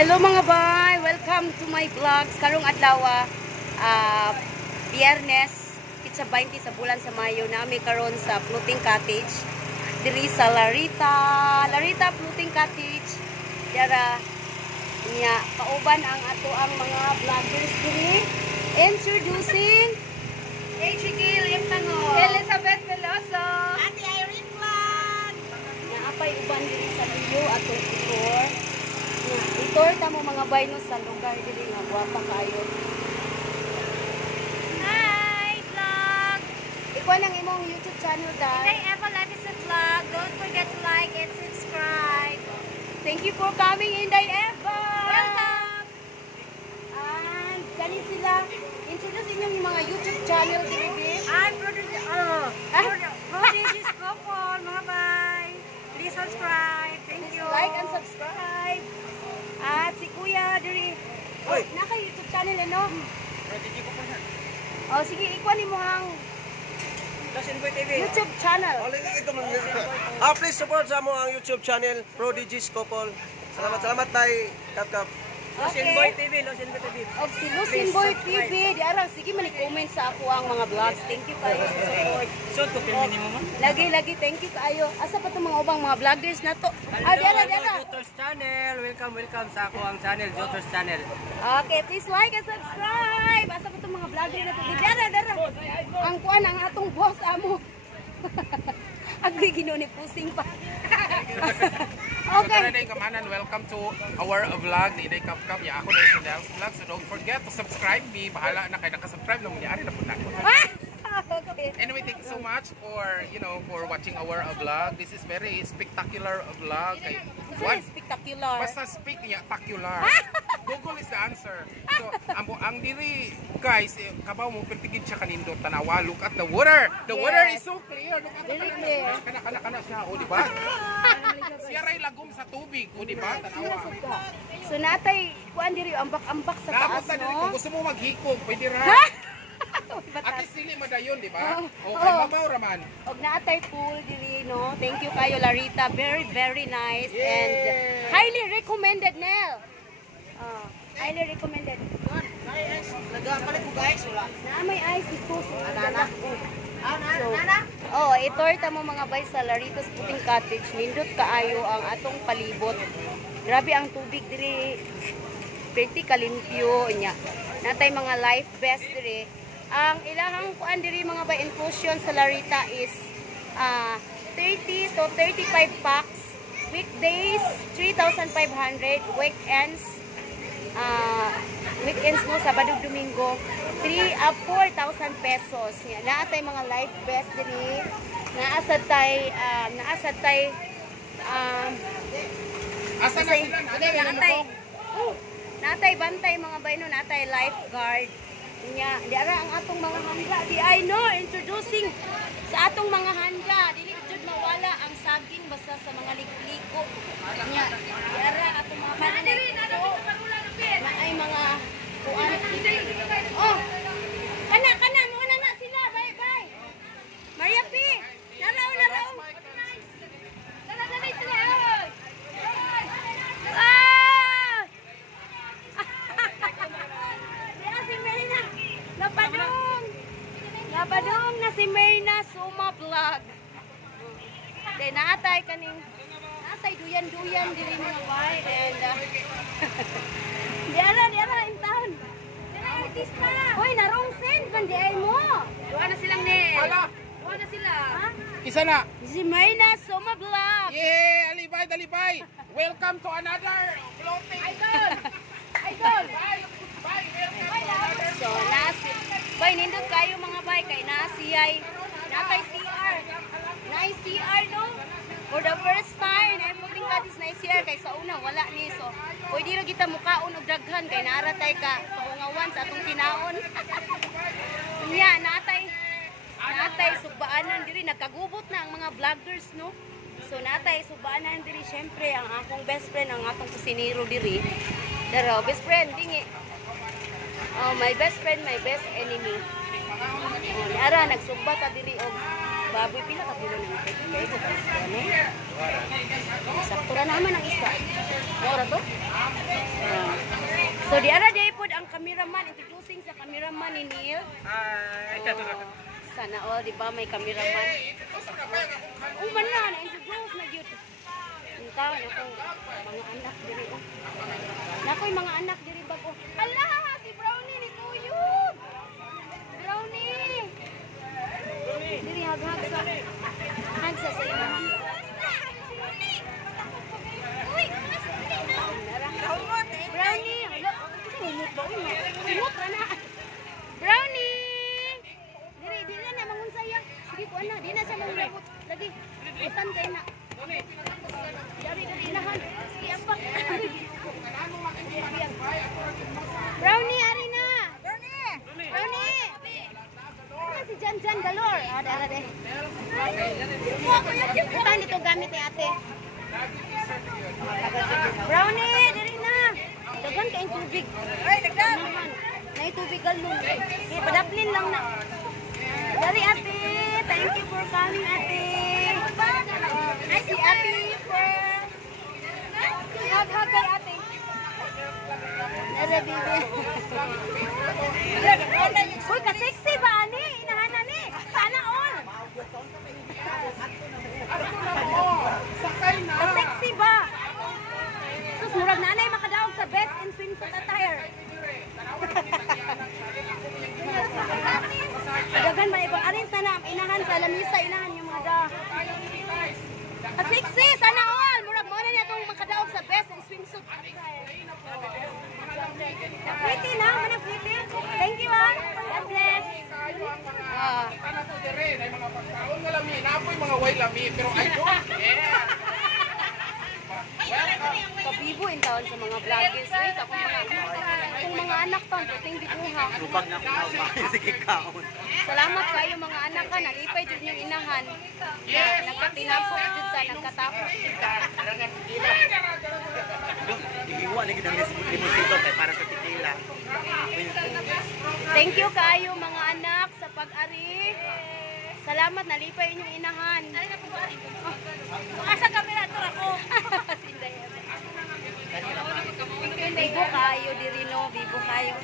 Hello mga bay! Welcome to my vlogs. Karong adlaw, Biyernes, kitsa 20 sa bulan sa Mayo, nami karon sa Floating Cottage diri sa Larita Floating Cottage. Dara niya kauban ang ato ang mga vloggers diri. Introducing H.K. Limtango, Elizabeth Veloso, Ate Irene Vlog. Naapay uban diri sa video atong tour. Itor ta mo mga bayno sa lugar diri nga guwapa kayo. Hi, vlog. Ikaw ang imong YouTube channel dai. Inday Eva Life is a Vlog. Don't forget to like and subscribe. Thank you for coming, Inday Eva. Welcome. And kani sila introduce inyong mga YouTube channel diri din. I'm Prodigy's Couple, mga bay. Please subscribe. Thank you. Like and subscribe. At si Kuya diri. Oh, naka YouTube channel ano? Prodigy ko po siya. Oh, sige ikuan nimo hang Losinboy TV. YouTube channel. Please support sa mo ang YouTube channel, Prodigy's Couple. Salamat bay. Kap. Losinboy TV, Losinboy TV. Og si Lucinboy TV, di ara sige man i-comment sa ako ang mga vlogs. Thank you kayo sa support. So, to film mo man. Lagi thank you kayo. Asa pa tong mga ubang mga vloggers na to? Di ara. Jotor's channel. Welcome sa ako ang channel, Jotor's channel. Okay, please like and subscribe. Asa pa itong mga vlogger na ito? Dara. Ang kuan, ang atong boss amo. Agoy ginuni pusing pa. Okay. Okay. Kamanan, welcome to our vlog ni Iday Kapkap. Ya ako na isa Dance Vlog. So don't forget to subscribe me. Bahala na kayo nakasubscribe na mo niya. Ari na po na. Okay. Anyway, thank you so much for, for watching our vlog. This is very spectacular vlog. Kay, Very spectacular. Basta speak niya, tacular. Google is the answer. So, ang diri, guys, kabaw mo, pertigid siya kanindot, tanawa, look at the water. The water is so clear. Look at the Really clear. Kana siya, o, diba? Siya ray lagom sa tubig, o, diba? Tanawa. So natay, kuan diri ambak-ambak sa taas, Tapos na diri, kung no? gusto mo maghikog, pwede ra. At least sili mo dayon, diba? O, kay mabaw raman. Og natay pool diri, no? Thank you kayo, Larita. Very nice. And highly recommended, Nel. Highly recommended. Nagapalit ko guys, wala. Na may ice dito. Nana. Itor ta mo mga bay sa Larita's Floating Cottage. Nindot kaayo ang atong palibot. Grabe ang tubig diri. Pretty kalimpyo nya. Natay mga life vest diri. Ang ilahang kuan diri mga bay infusion sa Larita is 30 to 35 packs. Weekdays 3,500, weekends no, Sabado, Domingo 3 up 4,000 pesos. Yan, naatay mga life vest diri. Naasad tay Asa na sila? natay bantay mga bayno, natay lifeguard. Nya, di ara ang atong mga handa. Di ay no, introducing sa atong mga handa. Dili jud mawala ang saging basta sa mga liko. Nya, di ara atong mga handa. Na ay mga kuan. Oh. Kana mo na sila. Bye. Maria P. Naraw. Dala sila. Napadong na si Mayna Suma Vlog. Then naatay kaning nasay duyan diri mga bay and diara in town. Dira artista. Hoy narong send kan di ay mo. Duha na silang ni. Hala. Duha na sila. Ha? Isa na. Si Mayna Suma Vlog. Yeah, alibay. Welcome to another floating. Idol. Bye. Welcome to another. So nasi. Bay nindot kayo mga bay kay nasiyay. Natay CR. Nice CR no. For the first time, Floating Cottage na CR kay sa una wala ni. So pwede ra kita mukaon og daghan kay naratay ka pahungawan sa atong kinaon. Nya natay subaanan diri, nagkagubot na ang mga vloggers no. So natay subaanan diri syempre ang akong best friend, ang atong kusinero diri. Pero best friend dingi. Oh, my best friend, my best enemy. Ara nagsumba ta diri og baboy pila ka kilo nang kay ko ano? Sakto ra naman ang isda. Ora to? So di ara day pod ang cameraman introducing sa cameraman ni Neil. Sana all di ba may cameraman. Man na introduce na gyud. Unta na ko mga anak diri. Nakoy mga anak diri bago. Hala si Brownie ni Tuyog. Brownie. Diri hag-hag sa. Hag sa imahan. Brownie, hello. Sumut ba uy? Sumut ra na. Brownie. Diri na mangunsaya. Sige ko ana, di na siya mangunsayot. Lagi. Utan kay na. Dari inahan. Sige apa? Brownie ari na. Brownie. Si Jan galore. Ada deh. Utan dito gamit ni ate. Brownie, diri na. Dagan kaing tubig. Ay, dagdag. Nay tubig galon. Eh, padaplin lang na. Dari ate. Thank you for coming, ate. Ay, si ate. Hag-hag kay ate. Nara, bibi. Uy, ka-sexy ba, ani? Inahanan ni. Sana all. Ka-sexy ba? Sus, murag nanay makadaog sa best in swimsuit attire. Dagan ba ibang arrange na inahan sa lamisa, inahan yung mga da. Ka-sexy, sana all. Murag mo na niya itong makadaog sa best in swimsuit attire. Pretty na, mana pretty. Thank you, ah. God bless. Tanah ko dire, na mga pagkaon nga lami, napoy mga way lami, pero I don't care. Kabibo in taon sa mga vloggers. Wait, akong mga anak pa, puting biguha. Lubag na ko ba? Sige kaon. Salamat kayo mga anak ka, nalipay dyan yung inahan. Nagkatinapok dyan sa, nagkatapok dyan sa. Iiwa na gid ang limusito kay para sa tequila. Thank you kayo mga anak sa pag-ari. Salamat, nalipay inyong inahan. Asa kamera ito ako. Bibo kayo diri no, bibo kayo.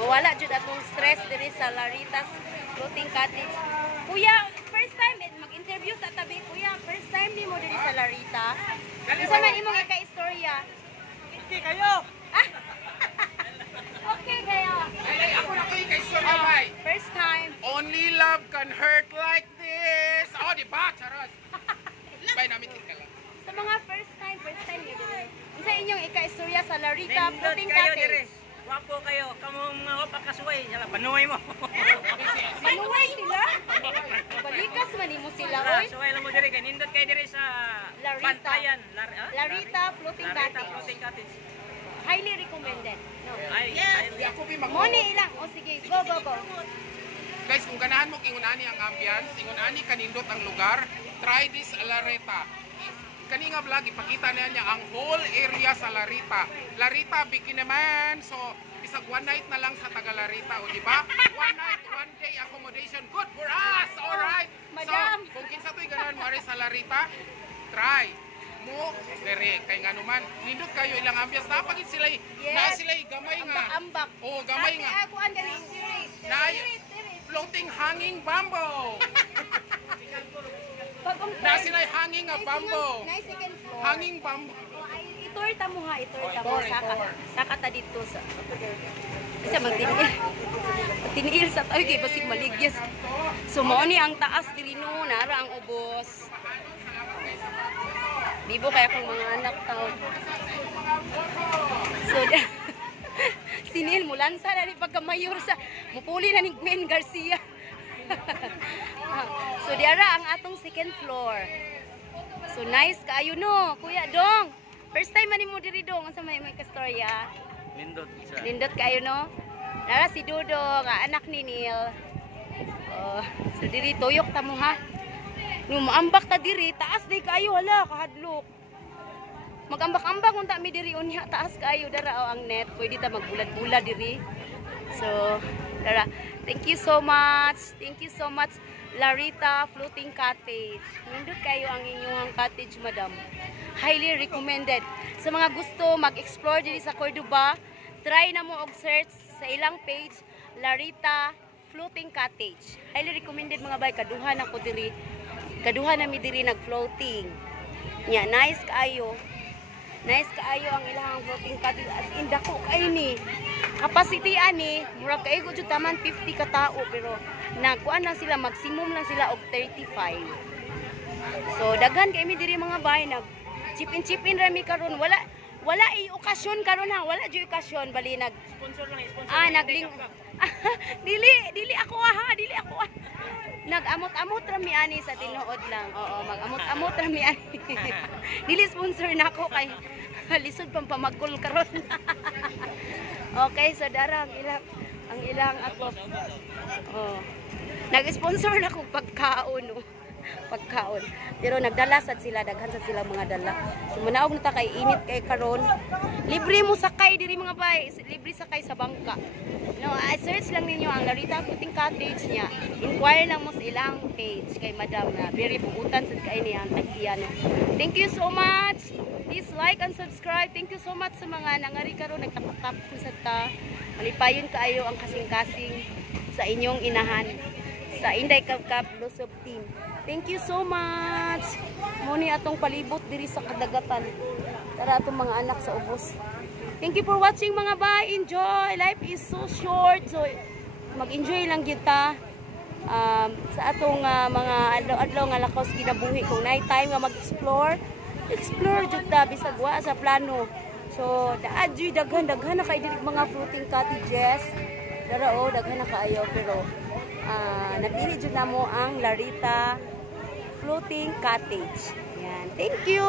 Mawala jud atong stress diri sa Laritas Floating Cottage. Kuya, first time mag-interview sa tabi. Kuya, first time di mo diri sa Larita. Isa man imong ika-istorya. Okay kayo. Okay kayo. Ay, ako na kayo kay Sorya Bay. First time. Only love can hurt like this. Oh, di ba? Charos. Bay, namin ka lang. Sa mga first time nyo diri. Isa inyong ika-istorya sa Larita Floating Cottage. Wapo kayo. Kamong mga wapakasuway. Yala, panuway mo. Manuway sila? Balikas man mo sila, oy. Suway lang mo diri kay nindot kay diri sa Larita. Pantayan. Larita Floating Larita Cottage. Floating Cottage. Highly recommended. No. Ay, Di ako mag Money ilang. O sige, go. Guys, kung ganahan mo ingunani ang ambience, ingunani kanindot ang lugar, try this Larita. Kani nga vlog, ipakita na niya ang whole area sa Larita. Larita, bikini naman. So, isang one night na lang sa taga Larita, o di ba? One night, one day accommodation. Good for us! Alright! Madam. So, kung kinsa to'y ganahan mo ari sa Larita, try mo dere kay nga naman nindot kayo ilang ambience napagit sila na sila gamay nga Ambak. oh gamay Ate, nga ako ang galing. na floating hanging bamboo na sila hanging nga bamboo Nice second floor. hanging bamboo Itur ta mo ha, itur ta mo. Itur. Saka ta dito sa. Kasi magtinil. Magtinil sa tayo kay basig maligyas. So mo ni ang taas diri no, nara ang ubos. Bibo kaya kong mga anak tao. So, sinil mo lansa na rin pagka-mayor sa mupuli na ni Gwen Garcia. So, diara ang atong second floor. So, nice kaayo no, Kuya Dong. First time man mo diri Dong, asa may kastorya. Nindot siya. Nindot kayo no. Nara si Dudong, anak ni Neil. Oh, so diri tuyok ta mo ha. Nung maambak ta diri, taas di kayo, hala, kahadlok. Magambak-ambak kung ta mi diri unya, taas kayo, dara o ang net. Pwede ta magbulad-bulad diri. So, dara. Thank you so much. Thank you so much, Larita Floating Cottage. Nindot kayo ang inyong cottage, madam. Highly recommended. Sa mga gusto mag-explore diri sa Cordoba, try na mo og search sa ilang page, Larita Floating Cottage. Highly recommended mga bay, kaduha na ko diri. Kaduha na mi diri nag-floating. Nya, nice kaayo. Nice kaayo ang ilang floating cottage. As in, dako kay ni. Capacity ani, murag kay ko jud taman 50 ka tao pero nagkuan lang sila, maximum lang sila og 35. So daghan kay mi diri mga bay, nag chip in rami karon. Wala okasyon karon ha, wala jud okasyon bali nag sponsor lang, nagling dili ako dili ako. Nag-amot-amot rami ani sa tinuod lang. Oo, mag-amot-amot rami ani. Dili sponsor na ako kay lisod pang pamagkol karon. Okay, so darang ang ilang ako. Oh. Nag-sponsor na ko pagkaon, no. Pagkaon. Pero nagdala sad sila, daghan sad sila mga dala. So manaog na ta kay init kay karon. Libre mo sakay diri mga bay, libre sakay sa bangka. No, search lang ninyo ang Larita Floating Cottage niya. Inquire lang mo sa ilang page kay Madam na very buutan sad kay niya ang tag-iya. Thank you so much. Please like and subscribe. Thank you so much sa mga nangari karon nagtapok-tapok sa ta. Malipayon kaayo ang kasing-kasing sa inyong inahan sa Inday Kapkap Lusop Team. Thank you so much. Muni atong palibot diri sa kadagatan. Tara atong mga anak sa ubos. Thank you for watching mga bay. Enjoy. Life is so short. So mag-enjoy lang kita sa atong mga adlaw nga lakaw sa kinabuhi. Kung night time nga mag-explore jud ta bisag wa sa plano. So daadjy daghan na kay diri mga floating cottages. Dara daghan na kaayo pero napili jud namo ang Larita Floating Cottage. Yan. Thank you.